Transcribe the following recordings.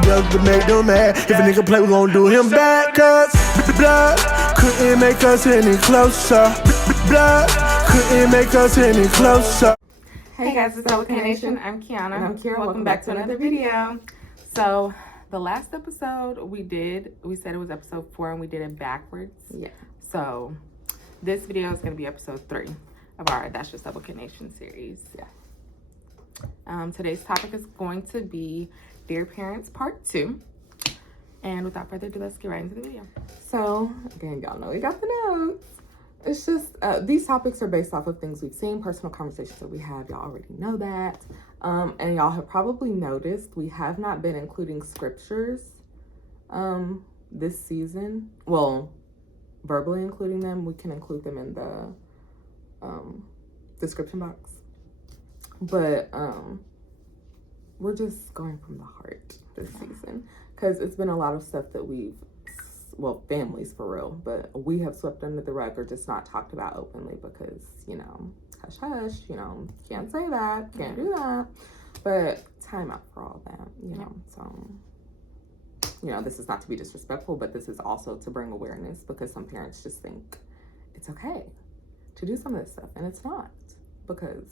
together to make them mad. If a nigga play, we gon' do him bad. Cause blood couldn't make us any closer. Blood couldn't make us any closer. Hey guys, it's Untitled Nation. I'm Kiana. And I'm Kira. Welcome back to another video. So the last episode we said it was episode 4 and we did it backwards. Yeah. So this video is going to be episode 3 of our That's Just Untitled Nation series. Yeah. Today's topic is going to be Dear Parents Part 2. And without further ado, let's get right into the video. So, again, y'all know we got the notes. It's just, these topics are based off of things we've seen, personal conversations that we have. Y'all already know that. And y'all have probably noticed we have not been including scriptures this season. Well, verbally including them. We can include them in the description box. But we're just going from the heart this season. Because it's been a lot of stuff that families for real, but we have swept under the rug or just not talked about openly because, hush hush, can't say that, can't do that. But time out for all that, So, this is not to be disrespectful, but this is also to bring awareness because some parents just think it's okay to do some of this stuff, and it's not. Because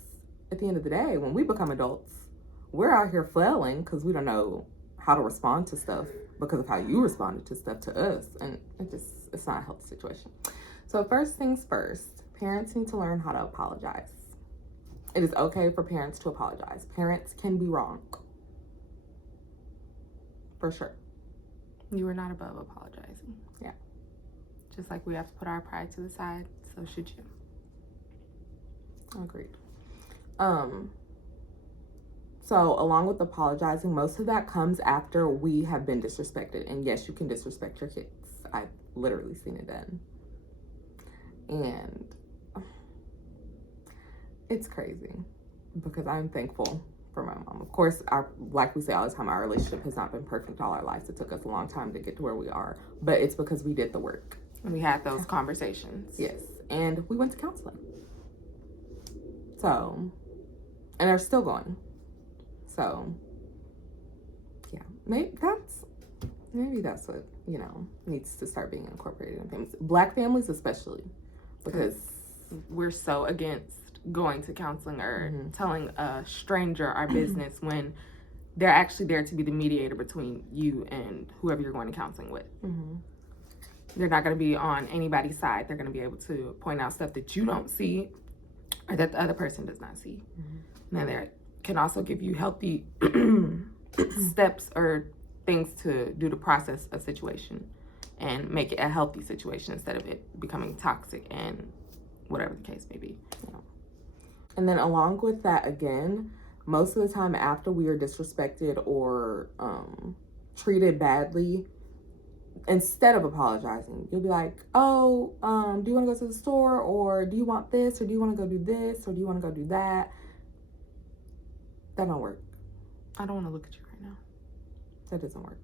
at the end of the day, when we become adults, we're out here flailing because we don't know how to respond to stuff because of how you responded to stuff to us, and it's not a healthy situation. So first things first, parents need to learn how to apologize. It is okay for parents to apologize. Parents can be wrong, for sure. You are not above apologizing. Yeah. Just like we have to put our pride to the side, so should you. Agreed. So along with apologizing, most of that comes after we have been disrespected. And yes, you can disrespect your kids. I've literally seen it done. And it's crazy because I'm thankful for my mom. Of course, like we say all the time, our relationship has not been perfect all our lives. It took us a long time to get to where we are, but it's because we did the work. We had those conversations. Yes. And we went to counseling. So, and they're still going. So, yeah, maybe that's what, needs to start being incorporated in families. Black families especially, because we're so against going to counseling or telling a stranger our business when they're actually there to be the mediator between you and whoever you're going to counseling with. They're not going to be on anybody's side. They're going to be able to point out stuff that you don't see or that the other person does not see. And then they can also give you healthy steps or things to do to process a situation and make it a healthy situation instead of it becoming toxic and whatever the case may be. And then along with that, again, most of the time after we are disrespected or treated badly, instead of apologizing, you'll be like, oh, do you want to go to the store, or do you want this, or do you want to go do this, or do you want to go do that? That don't work. I don't want to look at you right now. That doesn't work.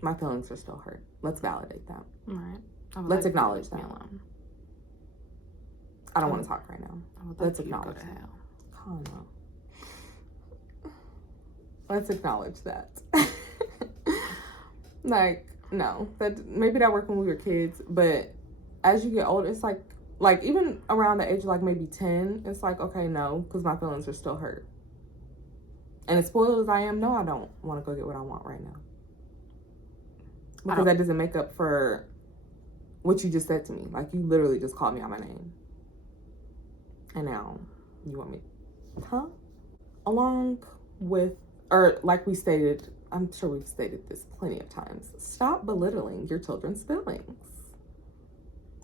My feelings are still hurt. Let's validate that. All right. Let's acknowledge that. Alone. I don't want to talk right now. Let's acknowledge that. Hell. Oh no. Let's acknowledge that. No, maybe that worked when we were kids, but as you get older, it's like even around the age of maybe 10, it's like, okay, no, because my feelings are still hurt. And as spoiled as I am, no, I don't want to go get what I want right now. Because that doesn't make up for what you just said to me. You literally just called me out my name. And now you want me, Along with, or like we stated, I'm sure we've stated this plenty of times, stop belittling your children's feelings.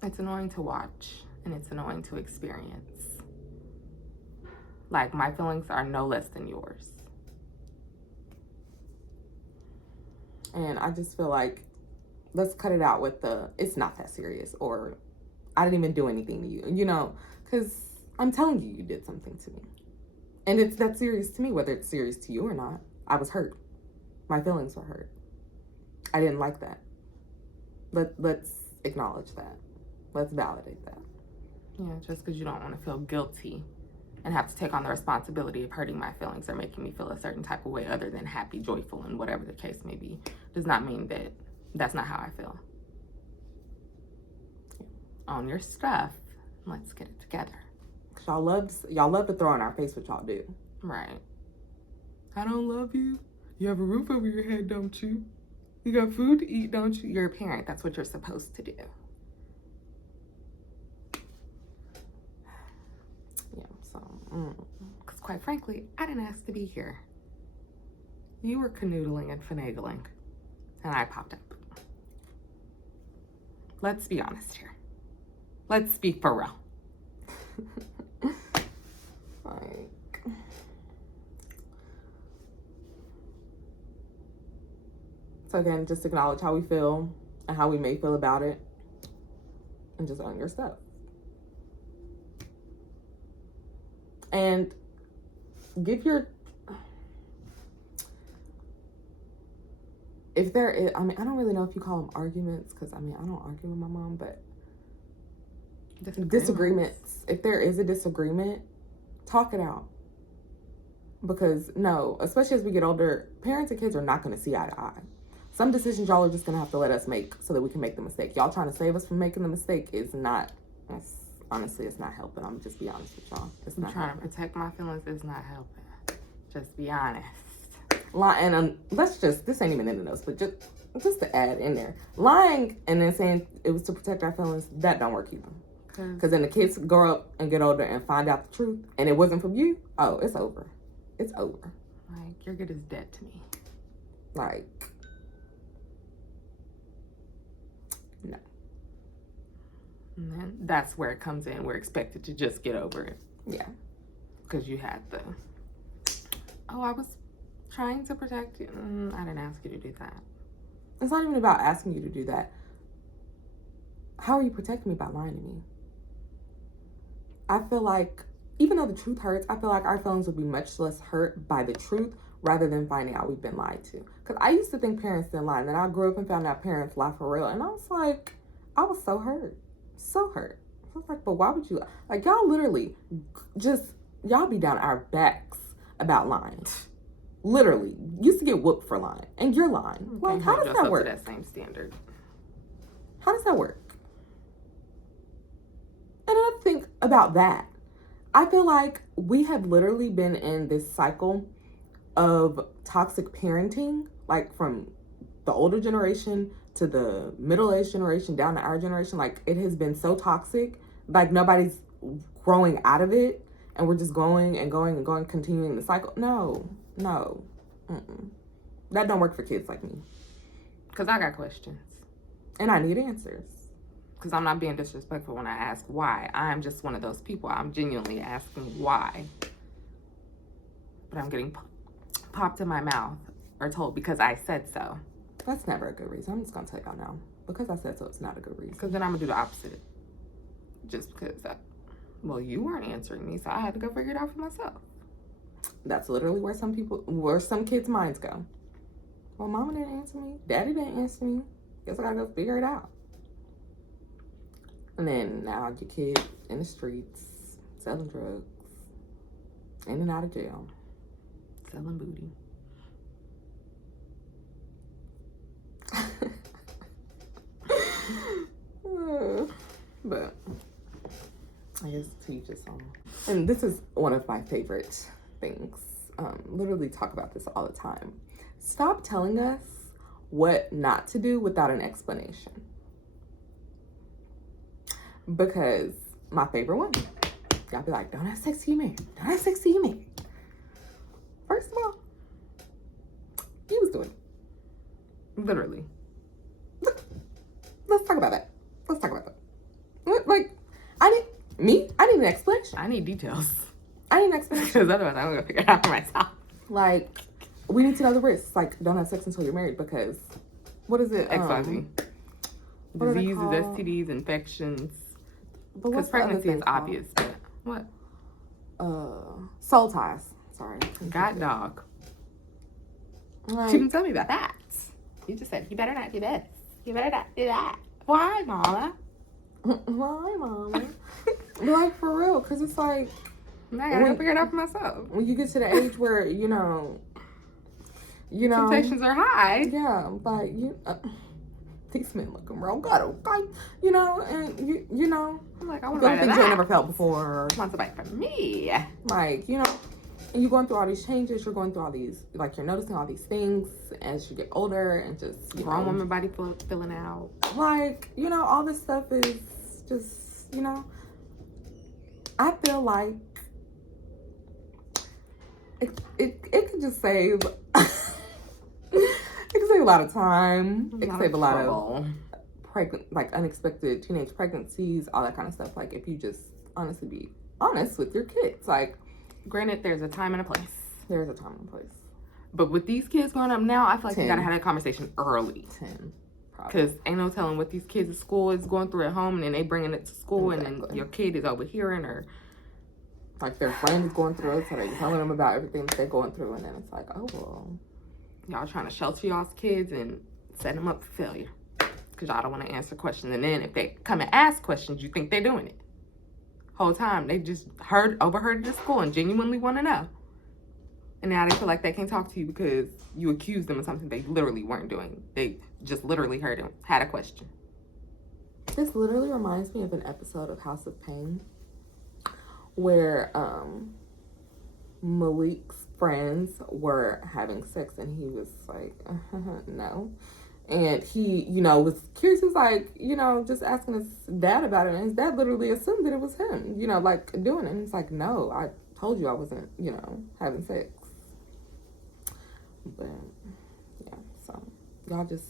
It's annoying to watch and it's annoying to experience. My feelings are no less than yours. And I just feel like, let's cut it out with it's not that serious, or I didn't even do anything to you, because I'm telling you, you did something to me. And it's that serious to me, whether it's serious to you or not. I was hurt. My feelings were hurt. I didn't like that. Let's acknowledge that. Let's validate that. Yeah, just because you don't want to feel guilty and have to take on the responsibility of hurting my feelings or making me feel a certain type of way other than happy, joyful, and whatever the case may be, does not mean that that's not how I feel. Own your stuff. Let's get it together. Y'all love to throw in our face what y'all do. Right. I don't love you. You have a roof over your head, don't you? You got food to eat, don't you? You're a parent. That's what you're supposed to do. Yeah, so. Because quite frankly, I didn't ask to be here. You were canoodling and finagling, and I popped up. Let's be honest here. Let's be for real. So again, just acknowledge how we feel and how we may feel about it, and just own your stuff. And give your, if there is, I don't really know if you call them arguments, because I don't argue with my mom, but disagreements. If there is a disagreement, talk it out. Because no, especially as we get older, parents and kids are not going to see eye to eye. Some decisions y'all are just going to have to let us make so that we can make the mistake. Y'all trying to save us from making the mistake is not, honestly, it's not helping. I'm just be honest with y'all. It's not trying to protect my feelings is not helping. Just be honest. And this ain't even in the notes, but just to add in there, lying and then saying it was to protect our feelings, that don't work either. Because then the kids grow up and get older and find out the truth, and it wasn't from you. Oh, it's over. It's over. Like, your good is dead to me. Like, no. And then that's where it comes in. We're expected to just get over it. Yeah. Because you had I was trying to protect you. I didn't ask you to do that. It's not even about asking you to do that. How are you protecting me by lying to me? I feel like, even though the truth hurts, I feel like our feelings would be much less hurt by the truth rather than finding out we've been lied to. Because I used to think parents didn't lie, and then I grew up and found out parents lie for real. And I was like, I was so hurt. So hurt. I was like, but why would you lie? Like, y'all literally y'all be down our backs about lying. Literally. Used to get whooped for lying. And you're lying. Like, how does that work? To that same standard. How does that work? And I think about that. I feel like we have literally been in this cycle of toxic parenting, like from the older generation to the middle-aged generation down to our generation. Like, it has been so toxic, like nobody's growing out of it, and we're just going and going and going, continuing the cycle. No. That don't work for kids like me. Because I got questions. And I need answers. Because I'm not being disrespectful when I ask why. I'm just one of those people. I'm genuinely asking why. But I'm getting popped in my mouth or told because I said so. That's never a good reason. I'm just going to tell y'all now. Because I said so, it's not a good reason. Because then I'm going to do the opposite. Just because, you weren't answering me, so I had to go figure it out for myself. That's literally where some kids' minds go. Well, mama didn't answer me. Daddy didn't answer me. Guess I got to go figure it out. And then now your kid in the streets, selling drugs, in and out of jail. Selling booty. But I guess to each his own. And this is one of my favorite things. Literally talk about this all the time. Stop telling us what not to do without an explanation. Because my favorite one, y'all be like, don't have sex to your man. Don't have sex to your man. First of all, he was doing it. Literally. Let's talk about that. What, like, I need an explanation. I need details. I need an explanation. Because otherwise I'm going to figure it out for myself. Like, we need to know the risks. Like, don't have sex until you're married because, what is it? XYZ. Diseases, STDs, infections. Because pregnancy is obvious. But what? Soul ties. Sorry. God dog. Like, She didn't tell me about that. You just said, you better not do this. You better not do that. Why, mama? why, mama? Like, for real. Because it's like, I gotta figure it out for myself. When you get to the age where, you know, temptations are high. Yeah, but these men looking real good, okay? You know, and you know, I'm like, I want to buy things you never felt before. I want to buy it for me. Like, you know, and you're going through all these changes. You're going through all these, like, you're noticing all these things as you get older, and just grown woman body filling out. Like, you know, all this stuff is just, you know, I feel like it could just save. It can save a lot of time. It can save a lot of unexpected teenage pregnancies, all that kind of stuff. Like, if you just honestly be honest with your kids. Like, granted, there's a time and a place. There's a time and a place. But with these kids growing up now, I feel like 10. you gotta have that conversation early. 10. Because ain't no telling what these kids at school is going through at home, and then they bringing it to school, and then your kid is overhearing, or like their friend is going through it, so they're telling them about everything that they're going through, and then it's like, oh well. Y'all trying to shelter y'all's kids and set them up for failure because y'all don't want to answer questions. And then if they come and ask questions, you think they're doing it. Whole time they just overheard it at school and genuinely want to know. And now they feel like they can't talk to you because you accused them of something they literally weren't doing. They just literally had a question. This literally reminds me of an episode of House of Pain where Malik's friends were having sex and he was like, no. And he, you know, was curious. He was like, you know, just asking his dad about it. And his dad literally assumed that it was him, you know, like doing it. And he's like, no, I told you I wasn't, you know, having sex. But, yeah, so y'all just,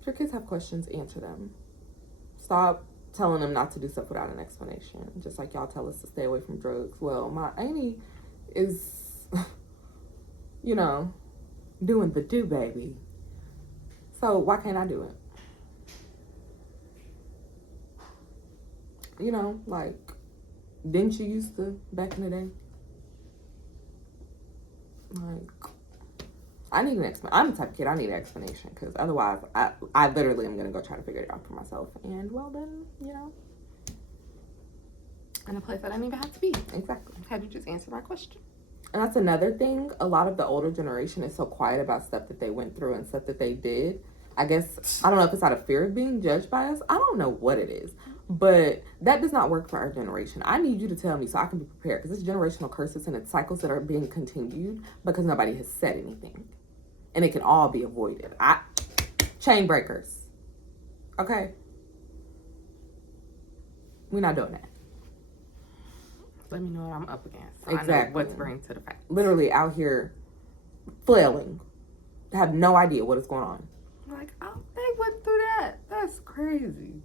if your kids have questions, answer them. Stop telling them not to do stuff without an explanation. Just like y'all tell us to stay away from drugs. Well, my auntie is, you know, doing the do baby. So why can't I do it? You know, like, didn't you used to back in the day? Like, I need an explanation. I'm the type of kid, I need an explanation, because otherwise I literally am going to go try to figure it out for myself. And, well, then, you know. In a place I didn't even have to be. Exactly. Had you just answered my question. And that's another thing. A lot of the older generation is so quiet about stuff that they went through and stuff that they did. I guess, I don't know if it's out of fear of being judged by us. I don't know what it is. But that does not work for our generation. I need you to tell me so I can be prepared. Because it's generational curses and it's cycles that are being continued because nobody has said anything. And it can all be avoided. Chain breakers. Okay? We're not doing that. Let me know what I'm up against. So Exactly. I know what to bring to the fact. Literally out here flailing. Have no idea what is going on. Like, oh, they went through that. That's crazy.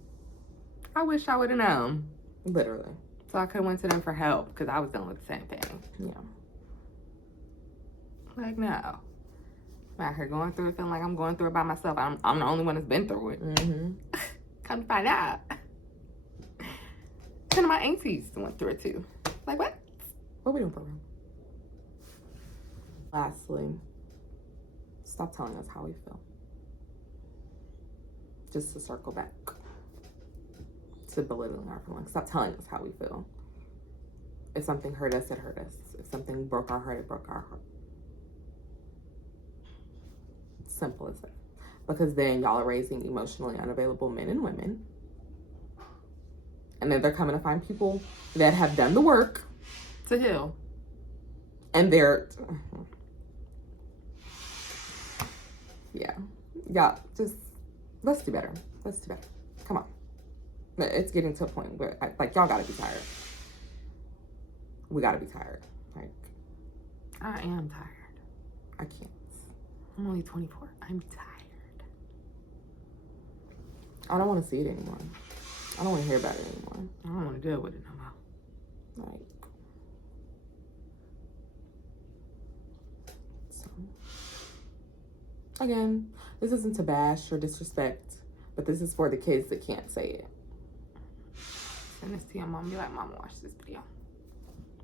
I wish I would have known. Literally. So I could have went to them for help because I was dealing with the same thing. Yeah. Like, no. I'm out here going through it, feeling like I'm going through it by myself. I'm the only one that's been through it. Mm-hmm. Come to find out. Some of my aunties went through it too. Like, what? What are we doing for real? Lastly, stop telling us how we feel. Just to circle back to belittling our feelings. Stop telling us how we feel. If something hurt us, it hurt us. If something broke our heart, it broke our heart. Simple as that. Because then y'all are raising emotionally unavailable men and women. And then they're coming to find people that have done the work To heal. and they're, yeah, just, let's do better. Let's do better. Come on. It's getting to a point where, like, y'all gotta be tired. We gotta be tired. Like, I am tired. I can't. I'm only 24. I'm tired. I don't want to see it anymore. I don't want to hear about it anymore. I don't want to deal with it no more. Like, so, again, this isn't to bash or disrespect, but this is for the kids that can't say it. Send this to your mom. Be like, Mama, watch this video.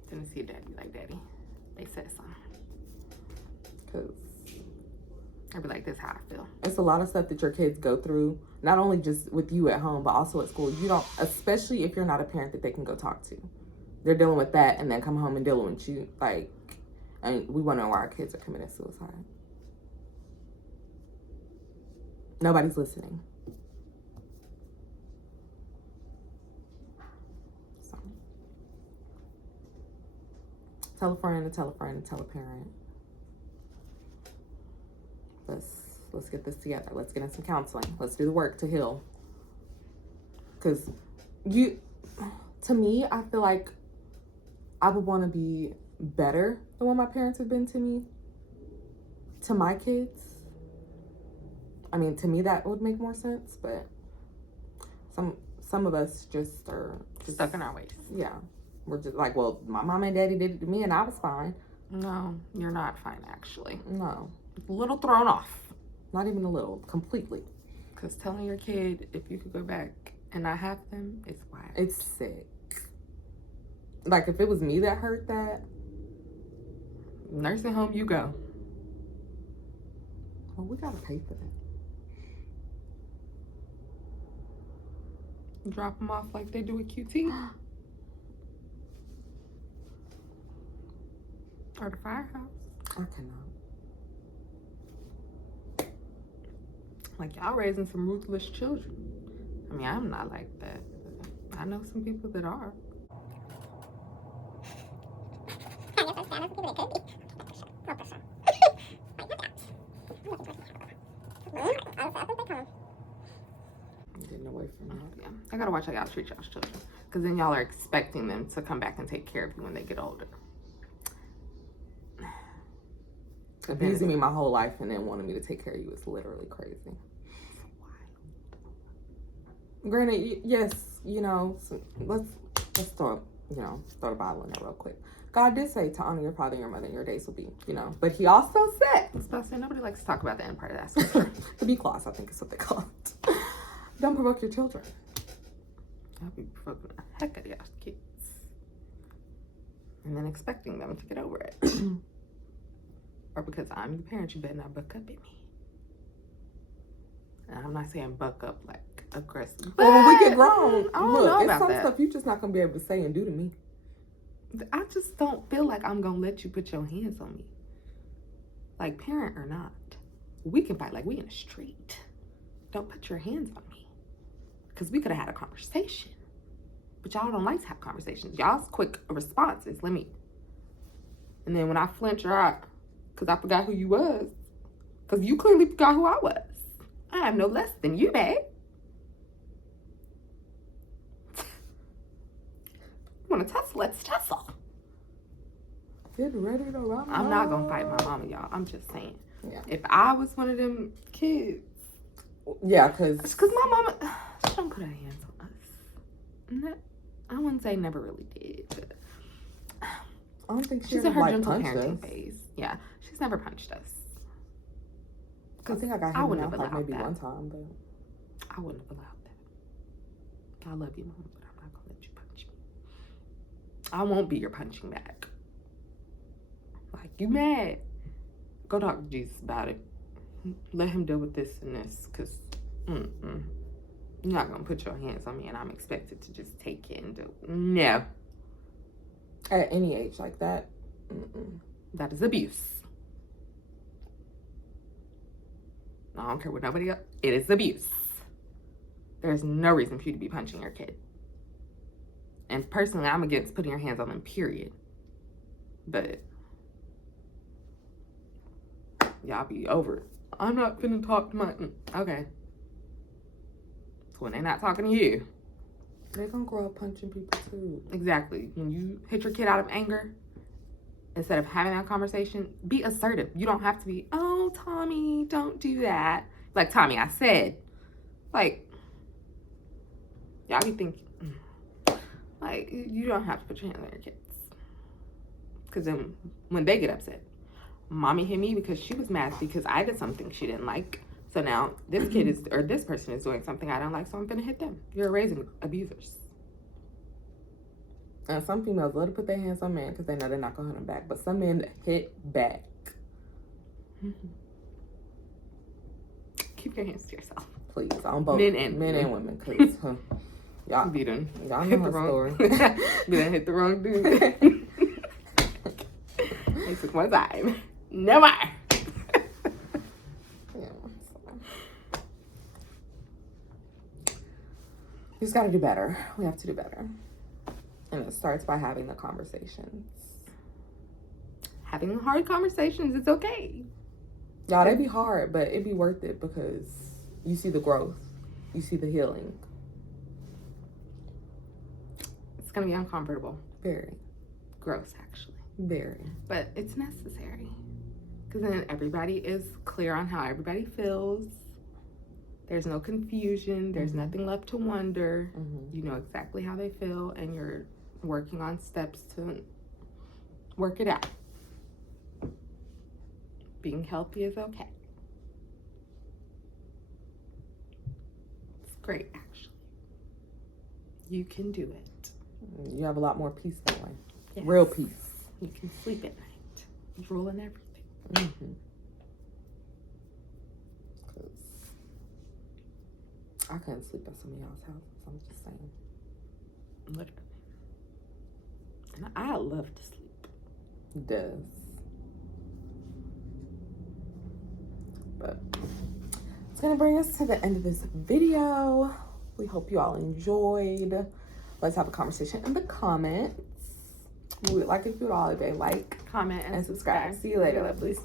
Send this to your daddy. Be like, Daddy, they said something. Because I'd be like, this is how I feel. it's a lot of stuff that your kids go through, not only just with you at home, but also at school. You don't, especially if you're not a parent that they can go talk to. they're dealing with that and then come home and dealing with you. Like, I mean, we wonder why our kids are committing suicide. Nobody's listening. So, tell a friend to tell a friend to tell a parent. Let's get this together. Let's get in some counseling. Let's do the work to heal. Because to me, I feel like I would want to be better than what my parents have been to me, to my kids. I mean, to me, that would make more sense, but some of us just are stuck in our ways. Yeah. We're just like, well, my mom and daddy did it to me and I was fine. No, you're not fine, actually. No. A little thrown off. Not even a little. Completely. Because telling your kid if you could go back and not have them, it's wild. It's sick. Like, if it was me that heard that. Nursing home, you go. Well, we gotta pay for that. Drop them off like they do with QT. Or the firehouse. I cannot. Like, y'all raising some ruthless children. I mean, I'm not like that. But I know some people that are. Getting away from that. Yeah, I gotta watch how y'all treat y'all's children. Because then y'all are expecting them to come back and take care of you when they get older. Abusing me my whole life and then wanting me to take care of you is literally crazy. Granted, yes, you know, so let's throw the Bible in there real quick. God did say to honor your father and your mother and your days will be, you know. But he also said, I was about to say, nobody likes to talk about the end part of that scripture. the B clause, I think is what they call it. Don't provoke your children. I'll be provoking the heck out of y'all's kids. And then expecting them to get over it. Or because I'm the parent, you better not buck up at me. And I'm not saying buck up like aggressive. Well, when we get grown, I don't look, know it's about some that. stuff you're just not going to be able to say and do to me. I just don't feel like I'm gonna let you put your hands on me. Like, parent or not, we can fight like we in the street. Don't put your hands on me. Because we could have had a conversation. But y'all don't like to have conversations. Y'all's quick responses, let me. And then when I flinch or I, because I forgot who you was. Because you clearly forgot who I was. I am no less than you, babe. You want to tussle? Let's tussle. Get ready to run. I'm not going to fight my mama, y'all. I'm just saying. Yeah. If I was one of them kids. Yeah, because my mama, she don't put her hands on us. I wouldn't say never really did. But I don't think she's ever, in her like, gentle punched parenting us. phase. Yeah, she's never punched us. I think I got I hit wouldn't enough, have like allowed maybe that. one time, but I wouldn't have allowed that. I love you, mama, but I'm not going to let you punch me. I won't be your punching bag. Like, you mad? Go talk to Jesus about it. Let him deal with this and this, because you're not going to put your hands on me and I'm expected to just take it and do it. No. at any age like that, That is abuse. I don't care what nobody else. It is abuse. There's no reason for you to be punching your kid. And personally, I'm against putting your hands on them, period. But y'all be over it. I'm not finna talk to my... Okay. So when they're not talking to you. they're gonna grow up punching people too. Exactly. When you hit your kid out of anger, instead of having that conversation, be assertive. You don't have to be, oh, Tommy, don't do that. Like, Tommy, I said. Like, y'all be thinking, like, you don't have to put your hands on your kids. Because then when they get upset, mommy hit me because she was mad because I did something she didn't like. So now this kid is, or this person is doing something I don't like, so I'm gonna hit them. You're raising abusers. And some females love to put their hands on men because they know they're not gonna hit them back. But some men hit back. Keep your hands to yourself. Please, on both Men and women. Because Y'all, We done y'all hit know the her wrong. story. We done hit the wrong dude. It took one time. Never. Yeah, so. We just gotta do better. We have to do better. And it starts by having the conversations. Having hard conversations is okay. Y'all, they be hard, but it be worth it because you see the growth. You see the healing. It's gonna be uncomfortable. Very. Gross, actually. Very. But it's necessary. Because then everybody is clear on how everybody feels. There's no confusion. There's nothing left to wonder. You know exactly how they feel, and you're working on steps to work it out. Being healthy is okay. It's great, actually. You can do it. You have a lot more peace that way. Yes. Real peace. You can sleep at night. Drooling everything. I couldn't sleep at some of y'all's houses. I'm just saying. Literally. And I love to sleep. It does. But it's gonna bring us to the end of this video. We hope you all enjoyed. Let's have a conversation in the comments. We would like if you would all like, Comment, and subscribe. See you later, lovelies.